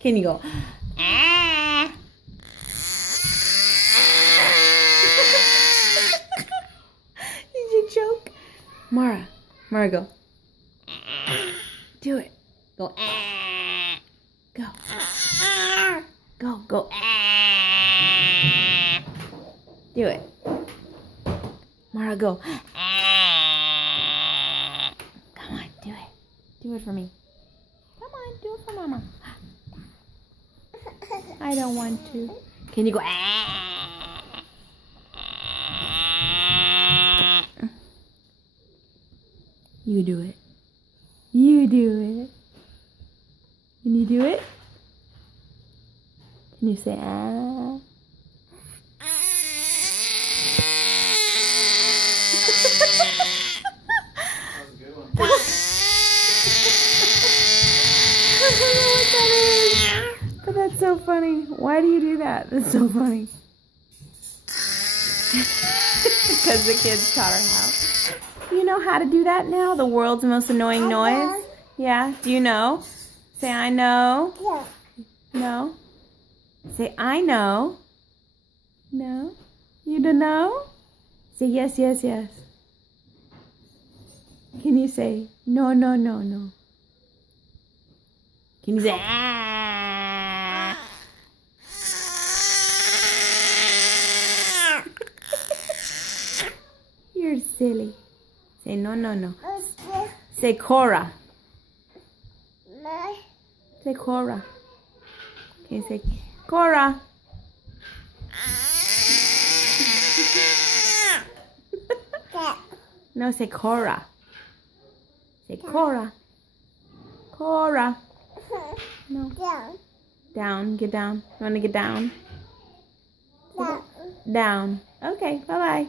Can you go? Ah. Did you choke? Mara, go. Do it. Go. Go. Go. Do it. Mara, go. Come on, do it. Do it for me. Come on, do it for Mama. I don't want to. Can you go? You do it. You do it. Can you do it? Can you say ah? But that's so funny. Why do you do that? That's so funny. Because the kids taught her how. You know how to do that now? The world's most annoying noise? Yeah. Do you know? Say, I know. Yeah. No. Say, I know. No. You don't know? Say, yes, yes, yes. Can you say, no, no, no, no? Can you say, ah? You're silly. Say, no, no, no. Say, Cora. Say, Cora. Can you say, Cora? No, say, Cora. Say, Cora. Cora. No. Down. Down. Get down. You want to get down? Down. Down. Okay, bye-bye.